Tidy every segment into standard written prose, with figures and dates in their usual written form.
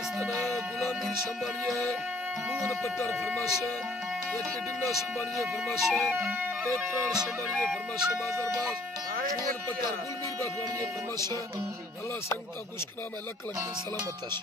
दस्तना गुलामीर शंबानिया moon पट्टर फरमाशा एक डिन्ना शंबानिया फरमाशा केत्रान शंबानिया फरमाशा बाजारबाज moon पट्टर Gulmir बाखवानिया फरमाशा अल्लाह संगता कुशकना में लक लक सलामत आश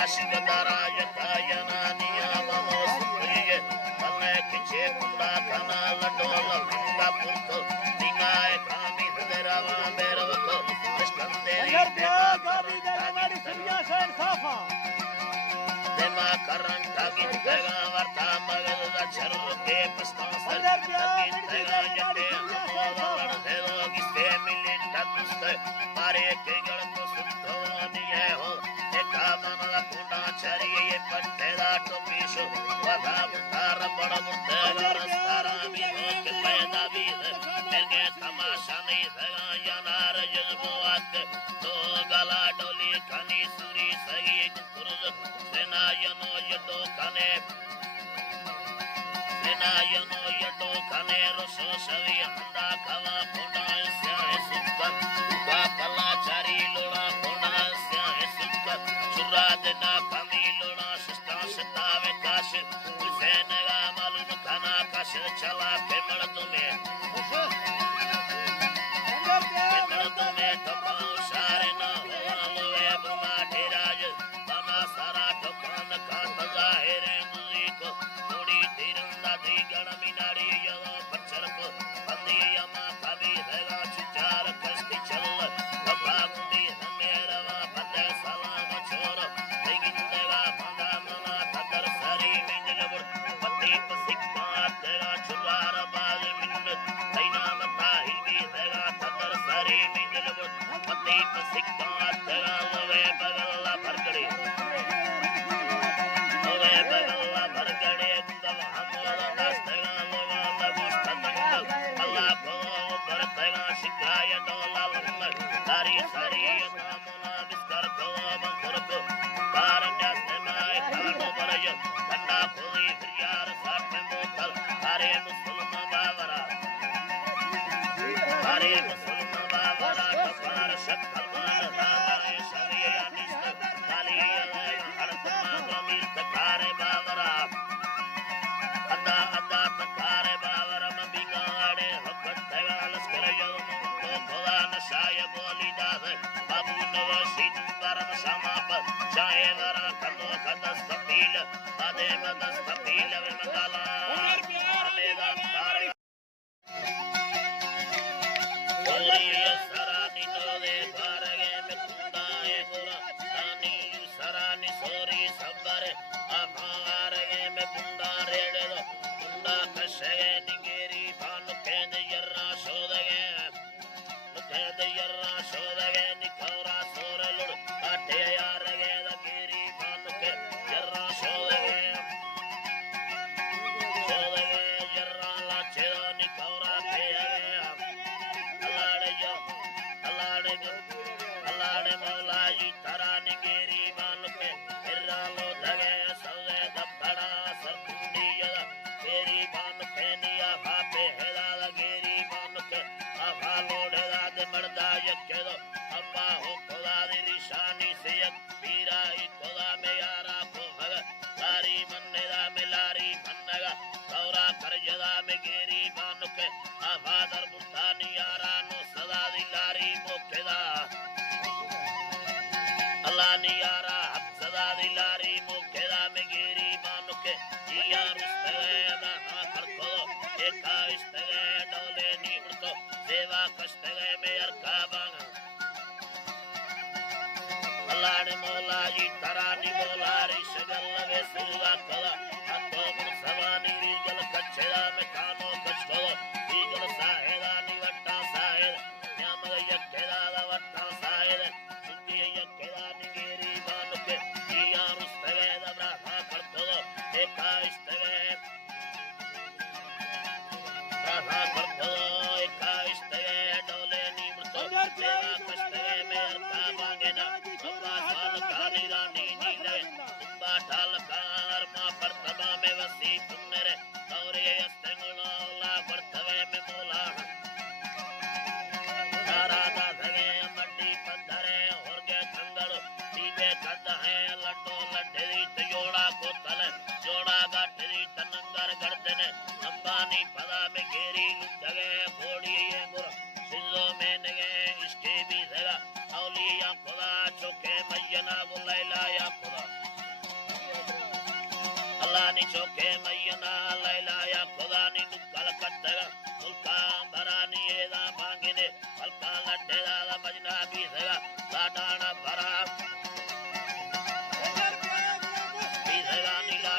Ashkadara Yakayana Niyamamo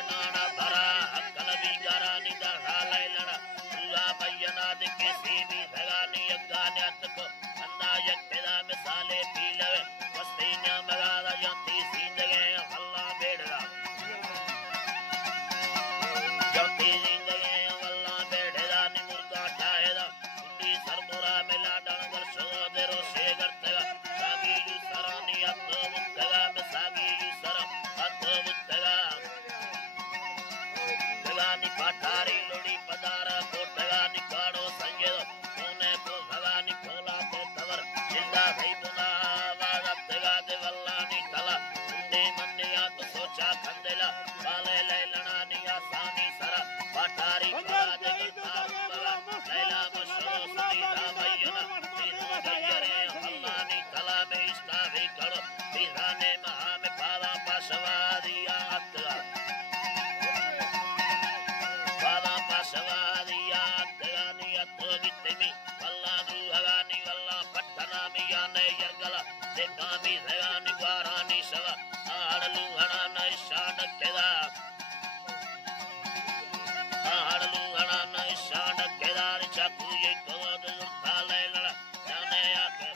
नाना भरा अक्कल भी गारा निदा हाले लड़ा सुगा भैया दे के सीबी भगानी अगाने तक अंदा यक्दा मिसाले पी लवे मस्तीना मगादा यंती सींदगे हल्ला बेड़दा यंती सींदगे हल्ला बेड़दा नि मुर्गा ठाएदा कुंडी सरमुरा मिला डंगल सोदे रोसे करतेगा सागी यू सरानी अत्तो मुत्तगा में सागी यू सरा अत्तो मुत्तगा भगानी पाठारी लोड़ी पदारा कोटगा निकाड़ो संयदो कोने को भगानी खोला ते तवर जिंदा भई बुना वादा तगा दे वल्लानी तला कुंडी मंदिया तो सोचा खंदेला बाले लैलना निया सानी सरा पाठारी पदा दे करता लैला मशो सुनीता भैया तीनों भैयरे हल्लानी तला में इस्ता भी करो बिधाने महा में पाला पाशवादिया अत्तगा पाला पाशवादिया अत्तगा नियतो गित्तिमी वल्ला दुहगानी वल्ला पट्टना मियाने यरगला देकामी धगानी वारानी शवा आड़लू हना न शाड केदा आड़लू हना न शाड केदार चाकू ये गोद उठाले लड़ा जाने आके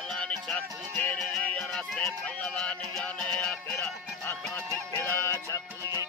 अल्लाह चाकू तेरे रास्ते पल्लवानी जाने आखेरा आका केदा चाकू ये